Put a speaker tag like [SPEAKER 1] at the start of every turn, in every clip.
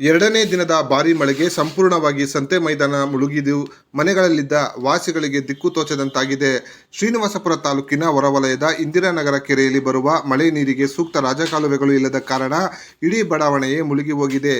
[SPEAKER 1] ಎರಡನೇ ದಿನದ ಭಾರೀ ಮಳೆಗೆ ಸಂಪೂರ್ಣವಾಗಿ ಸಂತೆ ಮೈದಾನ ಮುಳುಗಿದು ಮನೆಗಳಲ್ಲಿದ್ದ ವಾಸಿಗಳಿಗೆ ದಿಕ್ಕು ತೋಚದಂತಾಗಿದೆ. ಶ್ರೀನಿವಾಸಪುರ ತಾಲೂಕಿನ ಹೊರವಲಯದ ಇಂದಿರಾನಗರ ಕೆರೆಯಲ್ಲಿ ಬರುವ ಮಳೆ ನೀರಿಗೆ ಸೂಕ್ತ ರಾಜಕಾಲುವೆಗಳು ಇಲ್ಲದ ಕಾರಣ ಇಡೀ ಬಡಾವಣೆಯೇ ಮುಳುಗಿ ಹೋಗಿದೆ.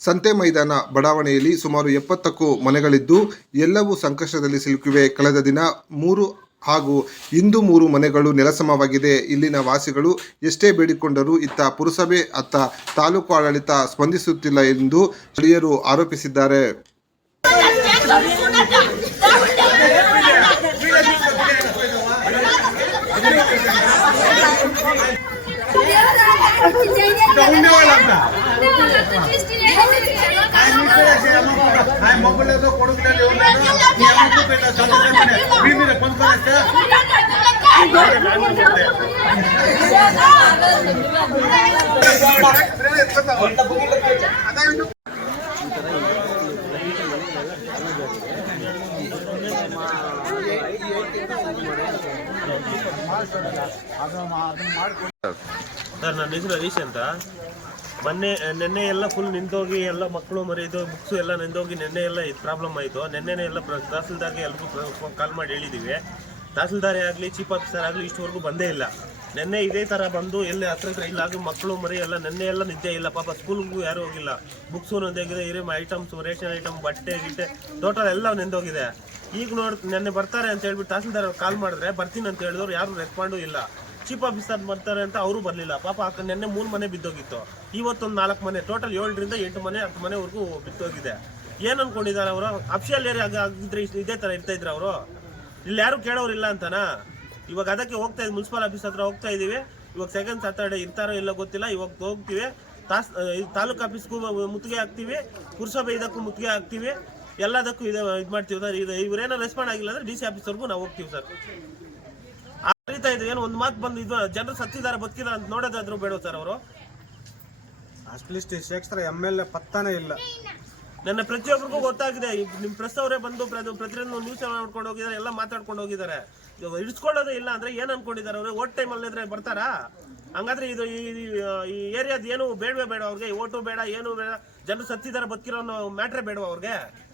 [SPEAKER 1] ಸಂತೆ ಮೈದಾನ ಬಡಾವಣೆಯಲ್ಲಿ ಸುಮಾರು ಎಪ್ಪತ್ತಕ್ಕೂ ಮನೆಗಳಿದ್ದು ಎಲ್ಲವೂ ಸಂಕಷ್ಟದಲ್ಲಿ ಸಿಲುಕಿವೆ. ಕಳೆದ ದಿನ ಮೂರು ಹಾಗೂ ಇಂದು ಮೂರು ಮನೆಗಳು ನೆಲಸಮವಾಗಿದೆ. ಇಲ್ಲಿನ ವಾಸಿಗಳು ಎಷ್ಟೇ ಬೇಡಿಕೊಂಡರೂ ಇತ್ತ ಪುರಸಭೆ ಅತ್ತ ತಾಲೂಕು ಆಡಳಿತ ಸ್ಪಂದಿಸುತ್ತಿಲ್ಲ ಎಂದು ಸ್ಥಳೀಯರು ಆರೋಪಿಸಿದ್ದಾರೆ.
[SPEAKER 2] ಸರ್ ನನ್ನ ಹೆಸರು ಹರೀಶ್ ಅಂತ ಮೊನ್ನೆ ನೆನ್ನೆ ಎಲ್ಲ ಫುಲ್ ನಿಂತೋಗಿ ಎಲ್ಲ ಮಕ್ಕಳು ಮರೆಯೋದು ಬುಕ್ಸು ಎಲ್ಲ ನಿಂತೋಗಿ ನೆನ್ನೆ ಎಲ್ಲ ಇದು ಪ್ರಾಬ್ಲಮ್ ಆಯಿತು. ನೆನ್ನೆನೇ ಎಲ್ಲ ತಹಸೀಲ್ದಾರ್ಗೆ ಎಲ್ರಿಗೂ ಕಾಲ್ ಮಾಡಿ ಹೇಳಿದ್ದೀವಿ ತಹಸೀಲ್ದಾರೇ ಆಗಲಿ ಚೀಫ್ ಆಫೀಸರ್ ಆಗಲಿ ಇಷ್ಟವರೆಗೂ ಬಂದೇ ಇಲ್ಲ. ನೆನ್ನೆ ಇದೇ ಥರ ಬಂದು ಎಲ್ಲಿ ಹತ್ರ ಹತ್ರ ಇಲ್ಲ ಆಗಲಿ ಮಕ್ಕಳು ಮರಿ ಎಲ್ಲ ನೆನ್ನೆ ಎಲ್ಲ ನಿದ್ದೆ ಇಲ್ಲ. ಪಾಪ ಸ್ಕೂಲ್ಗೂ ಯಾರೂ ಹೋಗಿಲ್ಲ. ಬುಕ್ಸು ನಂದೋಗಿದೆ ಇರೇಮ್ ಐಟಮ್ಸು ರೇಷನ್ ಐಟಮ್ ಬಟ್ಟೆ, ಗಿಟ್ಟೆ ಟೋಟಲ್ ಎಲ್ಲ ನೆಂದೋಗಿದೆ ಈಗ ನೋಡಿ ನೆನ್ನೆ ಬರ್ತಾರೆ ಅಂತ ಹೇಳ್ಬಿಟ್ಟು ತಹಸೀಲ್ದಾರ್ ಕಾಲ್ ಮಾಡಿದ್ರೆ ಬರ್ತೀನಿ ಅಂತ ಹೇಳಿದ್ರು ಯಾರು ರೆಸ್ಪಾಂಡು ಇಲ್ಲ. ಚೀಫ್ ಆಫೀಸರ್ ಬರ್ತಾರೆ ಅಂತ ಅವರು ಬರಲಿಲ್ಲ. ಪಾಪ ಆಕ ನಿನ್ನೆ ಮೂರು ಮನೆ ಬಿದ್ದೋಗಿತ್ತು. ಇವತ್ತೊಂದು ನಾಲ್ಕು ಮನೆ ಟೋಟಲ್ ಏಳರಿಂದ ಎಂಟು ಮನೆ, ಹತ್ತು ಮನೆವರೆಗೂ ಬಿದ್ದೋಗಿದೆ. ಏನು ಅನ್ಕೊಂಡಿದ್ದಾರೆ ಅವರು? ಅಫಿಷಿಯಲ್ ಏರಿಯಾ ಆಗಿದ್ರೆ ಇದೇ ಥರ ಇರ್ತಾ ಇದ್ರು ಅವರು? ಇಲ್ಲಿ ಯಾರು ಕೇಳೋರಿಲ್ಲ ಅಂತನಾ? ಇವಾಗ ಅದಕ್ಕೆ ಹೋಗ್ತಾ ಇದ್ದೀವಿ ಮುನ್ಸಿಪಲ್ ಆಫೀಸ್ ಹತ್ರ ಹೋಗ್ತಾ ಇದೀವಿ. ಇವಾಗ ಸೆಕೆಂಡ್ ಸ್ಯಾಟರ್ಡೆ ಇರ್ತಾರೋ ಇಲ್ಲ ಗೊತ್ತಿಲ್ಲ. ಇವಾಗ ಹೋಗ್ತೀವಿ. ತಾಸ್ ತಾಲೂಕು ಆಫೀಸ್ಗೂ ಮುತ್ತಿಗೆ ಹಾಕ್ತೀವಿ. ಪುರಸಭೆ ಇದಕ್ಕೂ ಮುತ್ತಿಗೆ ಹಾಕ್ತೀವಿ. ಎಲ್ಲದಕ್ಕೂ ಇದು ಇದು ಮಾಡ್ತೀವಿ ಸರ್. ಇದು ಇವ್ರೇನೋ ರೆಸ್ಪಾಂಡ್ ಆಗಿಲ್ಲ ಅಂದ್ರೆ ಡಿ ಸಿ ಆಫೀಸ್ವರೆಗೂ ನಾವು ಹೋಗ್ತೀವಿ ಸರ್. ಅರಿತಾ ಇದ್ರು ಏನು ಒಂದು ಮಾತು ಬಂದು ಇದು ಜನರು ಸತ್ತಿದ್ದಾರೆ ಬದುಕಿದ್ದಾರೆ ಅಂತ ನೋಡೋದಾದ್ರು ಬೇಡ ಸರ್ ಅವರು.
[SPEAKER 3] At least Shekhara M L A ಪತ್ತಾನೇ ಇಲ್ಲ.
[SPEAKER 2] ನನ್ನ ಪ್ರತಿಯೊಬ್ಬರಿಗೂ ಗೊತ್ತಾಗಿದೆ. ನಿಮ್ಮ ನಿಮ್ ಪ್ರೆಸ್ ಅವರೇ ಬಂದು ಪ್ರತಿ- ಪ್ರತಿಯೊಂದು ನ್ಯೂಸ್ ಮಾಡ್ಕೊಂಡು ಹೋಗಿದ್ದಾರೆ ಎಲ್ಲ ಮಾತಾಡ್ಕೊಂಡು ಹೋಗಿದ್ದಾರೆ. ಇದು ಇಡ್ಸ್ಕೊಳ್ಳೋದೇ ಇಲ್ಲ ಅಂದ್ರೆ ಏನ್ ಅನ್ಕೊಂಡಿದ್ದಾರೆ ಅವರು? ಓಟ್ ಟೈಮ್ ಅಲ್ಲಿದ್ರೆ ಬರ್ತಾರಾ? ಹಂಗಾದ್ರೆ ಇದು ಈ ಈ ಏರಿಯಾದ ಏನು ಬೇಡವೇ ಬೇಡ ಅವ್ರಿಗೆ. ಓಟು ಬೇಡ ಏನು ಬೇಡ. ಜನರು ಸತ್ತಿದ್ದಾರೆ ಬದುಕಿರೋ ಅನ್ನೋ ಮ್ಯಾಟ್ರೇ ಬೇಡವ ಅವ್ರಿಗೆ?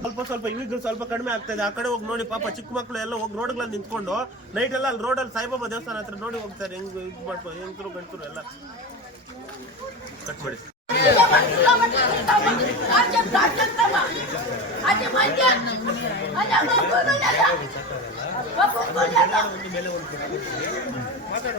[SPEAKER 2] ಸ್ವಲ್ಪ ಸ್ವಲ್ಪ ಇವಿಗಳು ಸ್ವಲ್ಪ ಕಡಿಮೆ ಆಗ್ತಾ ಇದೆ. ಆ ಕಡೆ ಹೋಗಿ ನೋಡಿ ಪಾಪ ಚಿಕ್ಕ ಮಕ್ಕಳು ಎಲ್ಲ ಹೋಗಿ ರೋಡ್ಗಳಲ್ಲಿ ನಿಂತ್ಕೊಂಡು ನೈಟ್ ಎಲ್ಲ ಅಲ್ಲಿ ರೋಡಲ್ಲಿ ಸಾಯಿಬಾಬಾ ದೇವಸ್ಥಾನ ಹತ್ರ ನೋಡಿ ಹೋಗ್ತಾರೆ. ಹೆಂಗ್ ಇದು ಮಾಡ್ಕೊ ಹೆಂಗರು ಗಂಟರು ಎಲ್ಲ. ಕಟ್ ಮಾಡಿ
[SPEAKER 4] ಮಾತಾಡು